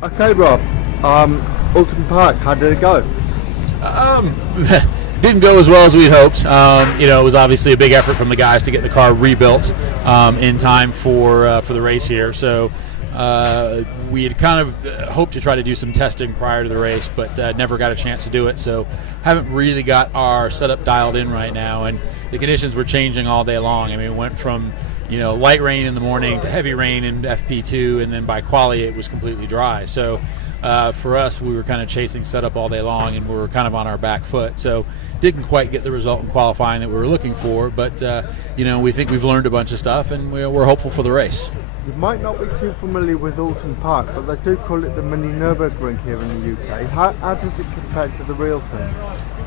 Okay, Rob. Oulton Park, how did it go? Um, didn't go as well as we'd hoped. It was obviously a big effort from the guys to get the car rebuilt in time for the race here. So we had kind of hoped to try to do some testing prior to the race, but never got a chance to do it. So haven't really got our setup dialed in right now, and the conditions were changing all day long. I mean, it went from light rain in the morning to heavy rain in FP2, and then by quali it was completely dry. So for us, we were kind of chasing setup all day long, and we were kind of on our back foot. So didn't quite get the result in qualifying that we were looking for, but we think we've learned a bunch of stuff, and we're hopeful for the race. You might not be too familiar with Oulton Park, but they do call it the mini Nürburgring here in the UK. How does it compare to the real thing?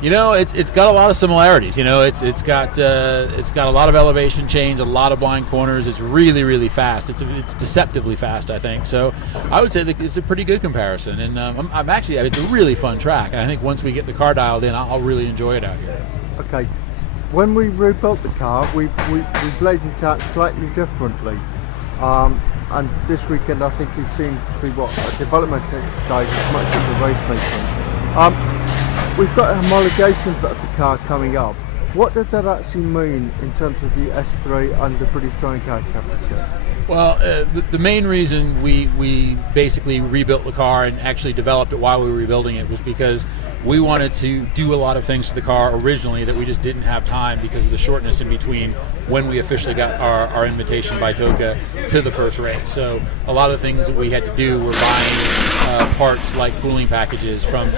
It's got a lot of similarities. It's got a lot of elevation change, a lot of blind corners. It's really, really fast. It's deceptively fast, I think. So I would say that it's a pretty good comparison. And it's a really fun track. And I think once we get the car dialed in, I'll really enjoy it out here. Okay, when we rebuilt the car, we laid it out slightly differently. And this weekend, I think it seemed to be a development exercise as much as a racemaking. We've got a homologation of the car coming up. What does that actually mean in terms of the S3 and the British Touring Car Championship? Well, the main reason we basically rebuilt the car and actually developed it while we were rebuilding it was because we wanted to do a lot of things to the car originally that we just didn't have time because of the shortness in between when we officially got our invitation by TOCA to the first race. So a lot of the things that we had to do were buying parts like cooling packages from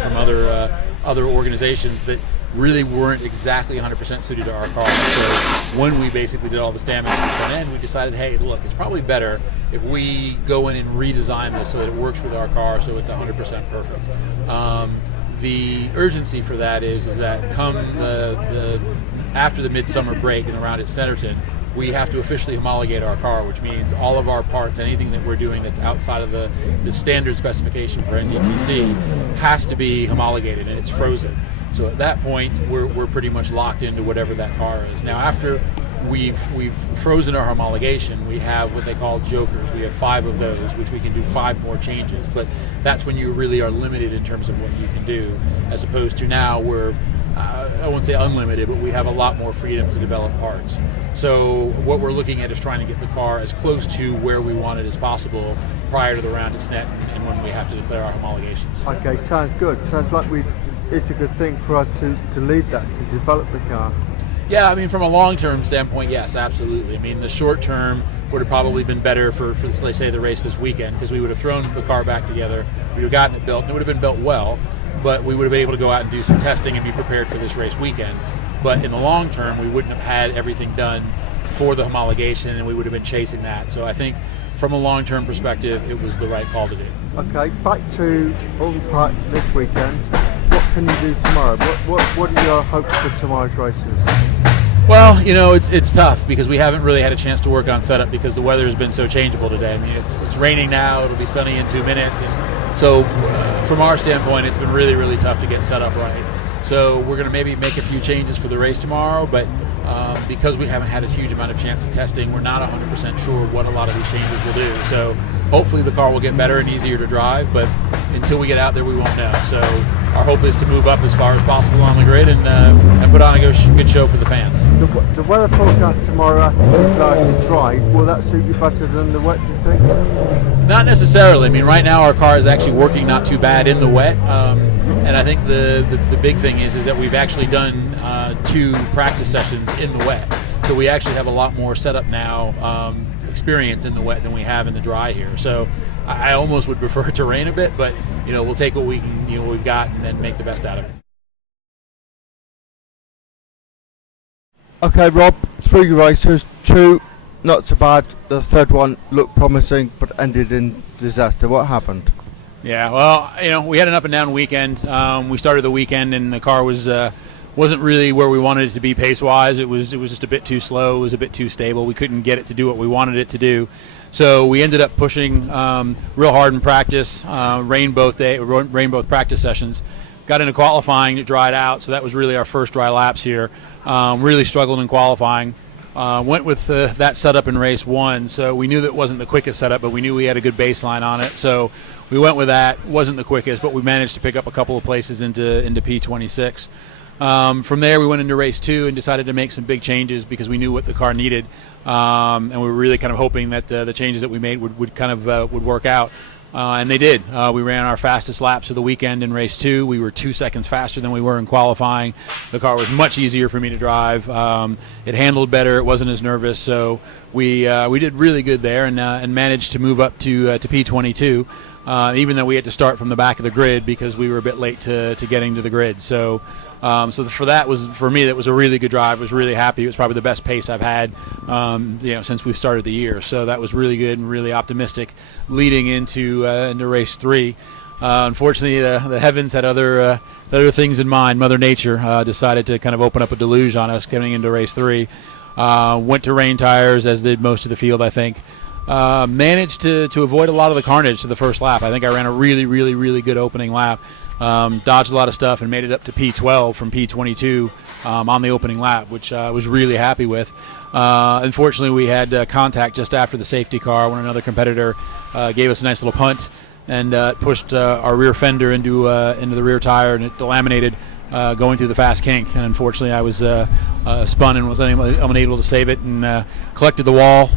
other organizations that really weren't exactly 100% suited to our car. So when we basically did all this damage at the front end, we decided, hey, look, it's probably better if we go in and redesign this so that it works with our car so it's 100% perfect. The urgency for that is that come after the midsummer break and around at Centerton, we have to officially homologate our car, which means all of our parts, anything that we're doing that's outside of the standard specification for NGTC has to be homologated, and it's frozen. So at that point, we're pretty much locked into whatever that car is. Now, after we've frozen our homologation, we have what they call jokers. We have 5 of those, which we can do 5 more changes. But that's when you really are limited in terms of what you can do, as opposed to now we're, I won't say unlimited, but we have a lot more freedom to develop parts. So what we're looking at is trying to get the car as close to where we want it as possible prior to the round at SNET and when we have to declare our homologations. Okay, sounds good. Sounds like it's a good thing for us to lead that, to develop the car. Yeah, I mean, from a long-term standpoint, yes, absolutely. I mean, the short-term would have probably been better for let's say, the race this weekend, because we would have thrown the car back together, we would have gotten it built, and it would have been built well, but we would have been able to go out and do some testing and be prepared for this race weekend. But in the long term, we wouldn't have had everything done for the homologation, and we would have been chasing that. So I think from a long-term perspective, it was the right call to do. Okay, back to Oulton Park this weekend. What can you do tomorrow? What are your hopes for tomorrow's races? Well, it's tough because we haven't really had a chance to work on setup because the weather has been so changeable today. I mean, it's raining now, it'll be sunny in 2 minutes, and so from our standpoint, it's been really, really tough to get set up right. So we're going to maybe make a few changes for the race tomorrow, but because we haven't had a huge amount of chance of testing, we're not 100% sure what a lot of these changes will do. So hopefully the car will get better and easier to drive, but until we get out there, we won't know. So our hope is to move up as far as possible on the grid and put on a good show for the fans. The weather forecast tomorrow, I think, is largely dry. Will that suit you better than the wet, do you think? Not necessarily. I mean, right now our car is actually working not too bad in the wet. And I think the big thing is that we've actually done 2 practice sessions in the wet. So we actually have a lot more setup now, experience in the wet than we have in the dry here. So I almost would prefer it to rain a bit, but we'll take what we can, what we've got, and then make the best out of it. Okay, Rob, 3 races, 2 not so bad. The third one looked promising, but ended in disaster. What happened? Yeah, well, we had an up and down weekend. We started the weekend and the car wasn't really where we wanted it to be pace-wise. It was just a bit too slow. It was a bit too stable. We couldn't get it to do what we wanted it to do. So we ended up pushing real hard in practice. Rained both practice sessions. Got into qualifying, it dried out. So that was really our first dry laps here. Really struggled in qualifying. Went with that setup in race 1. So we knew that wasn't the quickest setup, but we knew we had a good baseline on it. So we went with that. Wasn't the quickest, but we managed to pick up a couple of places into P26. From there, we went into race 2 and decided to make some big changes because we knew what the car needed, and we were really kind of hoping that the changes that we made would work out. And they did. We ran our fastest laps of the weekend in race 2. We were 2 seconds faster than we were in qualifying. The car was much easier for me to drive. It handled better. It wasn't as nervous. So we did really good there and managed to move up to P22, even though we had to start from the back of the grid because we were a bit late to getting to the grid. So for me, that was a really good drive. I was really happy. It was probably the best pace I've had, since we've started the year. So that was really good and really optimistic leading into race 3. Unfortunately, the heavens had other things in mind. Mother Nature decided to kind of open up a deluge on us getting into race 3. Went to rain tires, as did most of the field, I think. Managed to avoid a lot of the carnage to the first lap. I think I ran a really, really, really good opening lap. Dodged a lot of stuff and made it up to P12 from P22 on the opening lap, which I was really happy with. Unfortunately, we had contact just after the safety car when another competitor gave us a nice little punt and pushed our rear fender into the rear tire, and it delaminated going through the fast kink. And unfortunately, I was spun and was unable to save it and collected the wall.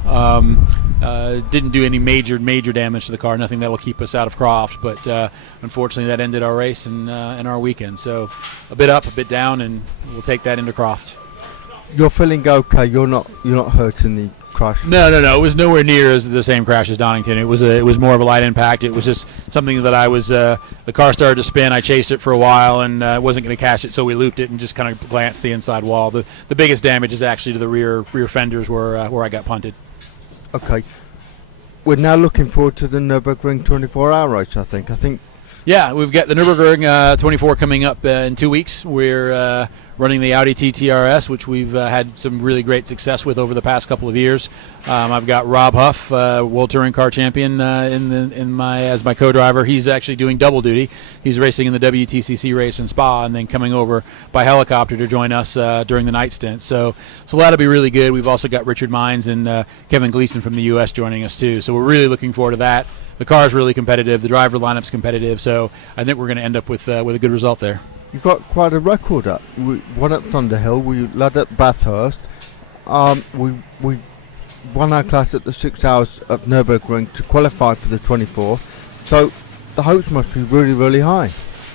Didn't do any major damage to the car, nothing that will keep us out of Croft, but unfortunately that ended our race and our weekend. So a bit up, a bit down, and we'll take that into Croft. You're feeling okay? You're not hurt in the crash? No. It was nowhere near as the same crash as Donington. It was more of a light impact. It was just something that I was. The car started to spin. I chased it for a while and wasn't going to catch it, so we looped it and just kind of glanced the inside wall. The biggest damage is actually to the rear fenders where I got punted. Okay. We're now looking forward to the Nürburgring 24-hour race, I think. Yeah, we've got the Nürburgring 24 coming up in 2 weeks. We're running the Audi TTRS, which we've had some really great success with over the past couple of years. I've got Rob Huff, World Touring Car Champion, as my co-driver. He's actually doing double duty. He's racing in the WTCC race in Spa and then coming over by helicopter to join us during the night stint. So that'll be really good. We've also got Richard Mines and Kevin Gleason from the U.S. joining us too. So we're really looking forward to that. The car is really competitive. The driver lineup's competitive. So I think we're going to end up with a good result there. You've got quite a record up. We won at Thunderhill. We led at Bathurst. We won our class at the 6 hours of Nürburgring to qualify for the 24. So the hopes must be really, really high.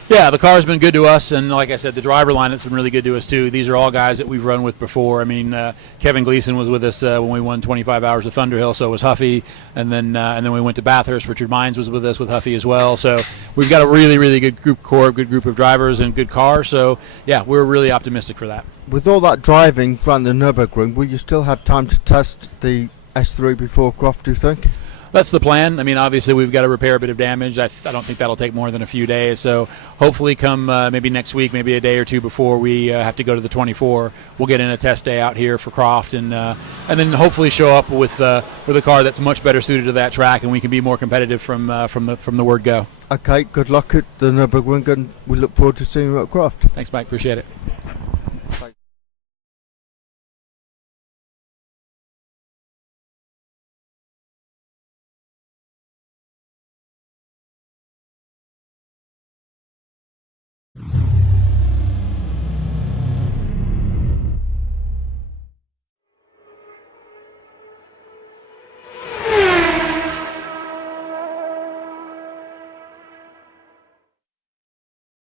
Yeah, the car's been good to us, and like I said, the driver lineup's been really good to us too. These are all guys that we've run with before. I mean, Kevin Gleason was with us when we won 25 hours of Thunderhill, so was Huffy, and then we went to Bathurst. Richard Mines was with us with Huffy as well. So we've got a really, really good good group of drivers and good car. So yeah, we're really optimistic for that. With all that driving around the Nürburgring, will you still have time to test the S3 before Croft, do you think? That's the plan. I mean, obviously, we've got to repair a bit of damage. I don't think that'll take more than a few days. So hopefully come maybe next week, maybe a day or two before we have to go to the 24, we'll get in a test day out here for Croft and then hopefully show up with a car that's much better suited to that track, and we can be more competitive from the word go. Okay, good luck at the Nürburgring, and we look forward to seeing you at Croft. Thanks, Mike. Appreciate it.